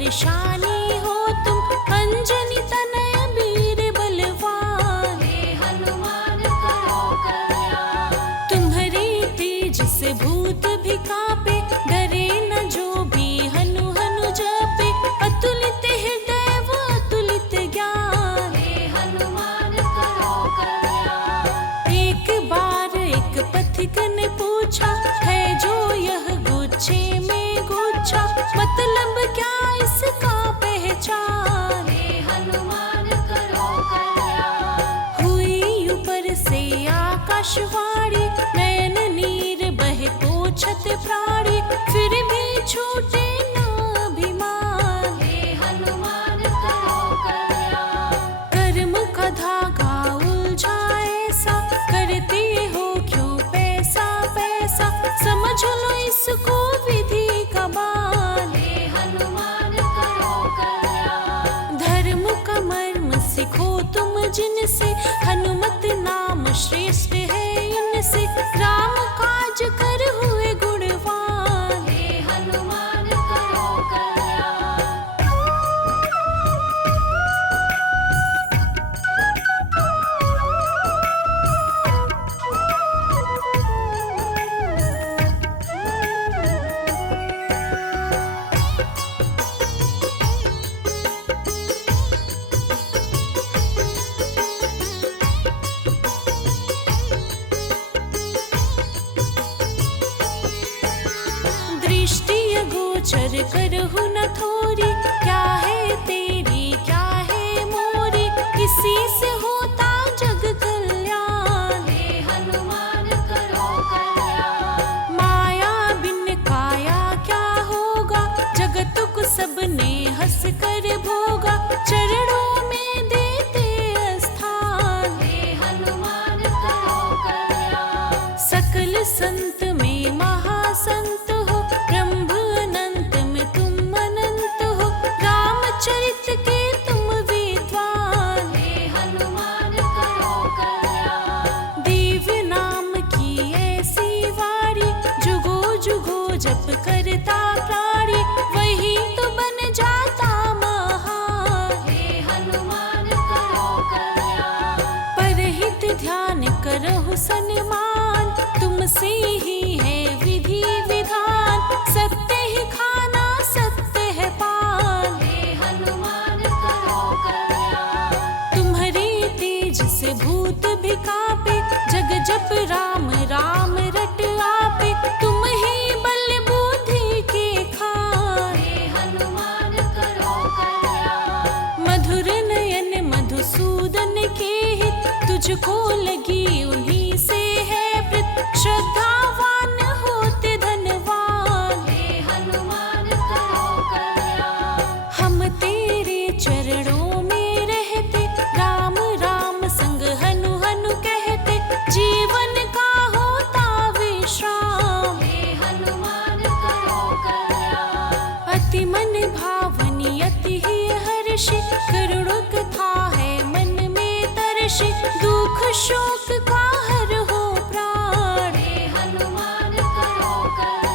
परेशानी हो तुम अंजनी तनय वीर बलवान। हे हनुमान करो कल्याण। तुम्हारी तेज से भूत भी कांपे, डरे न जो भी हनु हनु जपे। अतुलित हृदय व अतुलित ज्ञान। हे हनुमान करो कल्याण। एक बार एक पथिक ने पूछा, है जो यह गुच्छे में गुच्छा, मतलब क्या इसका पहचान। हे हनुमान करो कल्याण। हुई ऊपर से आकाशवाणी, नयन नीर बहे पोछत प्राणी, फिर भी छूटे न अभिमान। हे हनुमान करो कल्याण। कर्म का धागा उलझा ऐसा, करते हो क्यों पैसा पैसा, समझ लो इसको विधि का बान। हे हनुमान करो कल्याण। धर्म का मर्म सीखो तुम जिनसे, हनुमत नाम श्रेष्ठ है इनसे। राम काज कर हुए गुणवान। हे हनुमान करो कल्याण। दृष्टि अगोचर करहु न थोरी, क्या है तेरी क्या है मोरी, किसी से होता जग कल्याण। हे हनुमान करो कल्याण। माया बिन काया क्या होगा, जगत को सबने हंस कर भोगा, चरणों में देते स्थान। हे हनुमान करो कल्याण। सकल संत में महासंत हो, ब्रह्म अनंत में तुम अनंत हो, रामचरित के तुम विद्वान। हे हनुमान करो कल्याण। दिव्य नाम की ऐसी वाणी, जुगो जुगो जप करता प्राणी, वही तो बन जाता महान। हे हनुमान करो कल्याण। परहित ध्यान करहु सन्मान, तुमसे ही है विधि विधान, सत्य ही खाना सत्य है पान। हे हनुमान करो कल्याण। तुम्हारी तेज से भूत भी कांपे, जग जप राम राम रट आपे, तुम ही बल बुद्धि के खान। हे हनुमान करो कल्याण। मधुर नयन मधुसूदन के हित, तुझको लगी उन्हीं से है प्रीत, श्रद्धावान होते धनवान। हे हनुमान करो कल्याण। हम तेरे चरणों में रहते, राम राम संग हनु हनु कहते, जीवन का होता विश्राम। हे हनुमान करो कल्याण। अति मन भावनी अति ही हर्षि, करुण कथा है मन में तरसि, दुख शोक का हर हो प्राण। हे हनुमान करो कल्याण।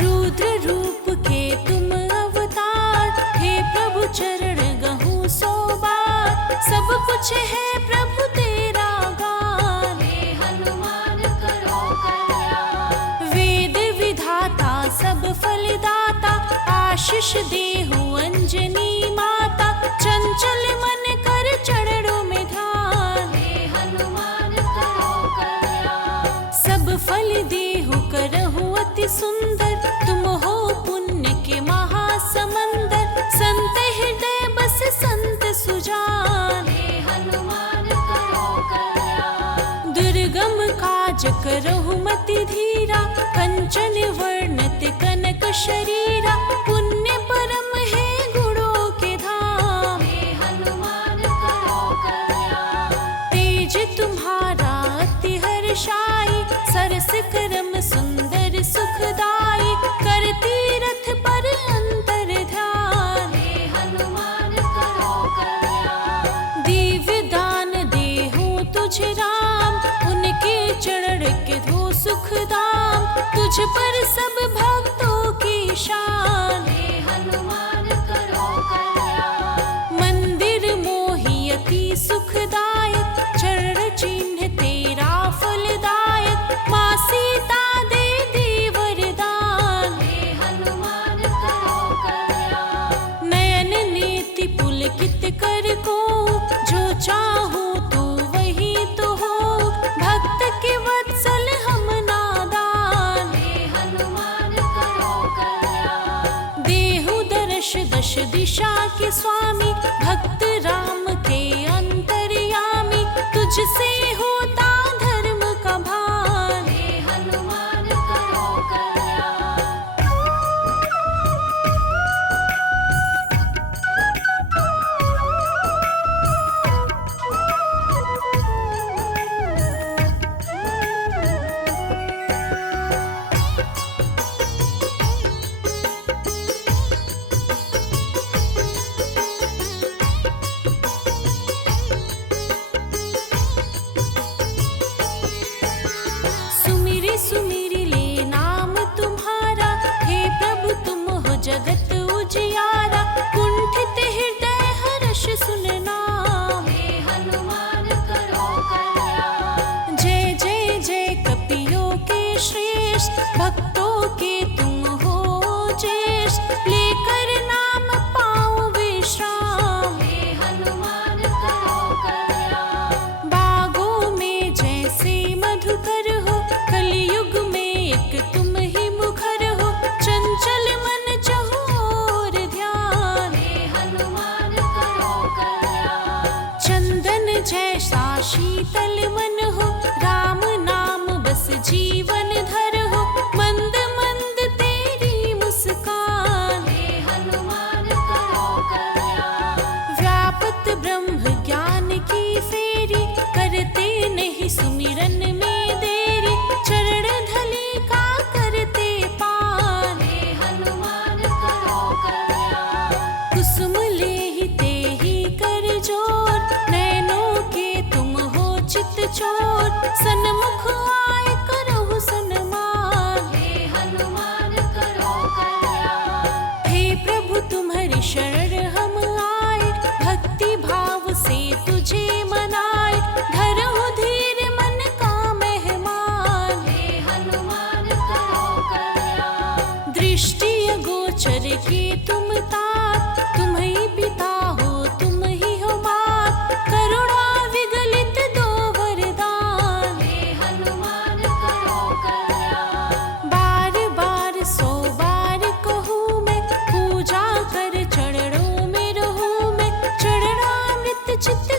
रुद्र रूप के तुम अवतार, हे प्रभु चरण गहूँ सौ बार, सब कुछ है प्रभु तेरा गान। हे हनुमान करो कल्याण। वेद विधाता सब फलदाता, आशीष देहु अंजनी माता, चंचल मन कर चरणों में ध्यान। हे हनुमान करो कल्याण। सब फल देहु करहु अति सुंदर, तुम हो पुण्य के महासमंदर, संत हृदय बस संत सुजान। हे हनुमान करो कल्याण। दुर्गम काज करहु मति धीरा, कंचन वर्णत कनक शरीरा, पुण्य परम है गुणों के धाम। हे हनुमान निशान। हे हनुमान करो कल्याण। मंदिर मोहि अति सुखदायक, चरण चिन्ह तेरा फलदायक। माँ सीता दे दी वरदान। हे हनुमान करो कल्याण। नयन नेति पुलकित कर को, जो चाहूं तू वही तो हो। भक्त के वत्सल हम नादान। हे हनुमान करो कल्याण। देहु दर्श दश दिशा के स्वामी, भक्त राम के अंतर्यामी। तुझसे होता धर्म का भान। हे हनुमान करो कल्याण। सुमिरी सुमिरी ले नाम तुम्हारा, हे प्रभु तुम हो जगत उजियारा। कुंठित हृदय हर्ष सुन नाम। हे हनुमान करो कल्याण। जय जय जय कपियों के श्रेष्ठ, भक्तों के तुम हो ज्येष्ठ। लेकर नाम पाओ विश्राम। हे हनुमान करो कल्याण। बागों में जैसे मधुकर हो, कलयुग में एक तुम ही मुखर हो। चंचल मन चहुओर ध्यान। हे हनुमान करो कल्याण। चंदन जैसा शीतल मन हो, राम नाम बस जीवन धर हो। मंद मंद तेरी मुस्कान। हे हनुमान करो कल्याण। व्यापत ब्रह्म ज्ञान की फेरी, करते नहीं सुमिरन में देरी। चरण धली का करते पान। हे हनुमान करो कल्याण। कुसुम लेहि तेहि कर जोर, नैनों के तुम हो चित चोर। सन्मुख आए करहु सन्मान। हे हनुमान करो कल्याण। हे प्रभु तुम्हारी शरण हम आए, भक्ति भाव से तुझे मनाए। धरहु धीर मन का मेहमान। हे हनुमान करो कल्याण। दृष्टि अगोचर के तुम तात, तुम ही पिता हो तुम ही हो मात। करुणा विगलित दो वरदान। हे हनुमान करो कल्याण। बार बार 100 बार कहूँ मैं, पूजा कर चरणों में रहूँ मैं। चरणामृत चित्त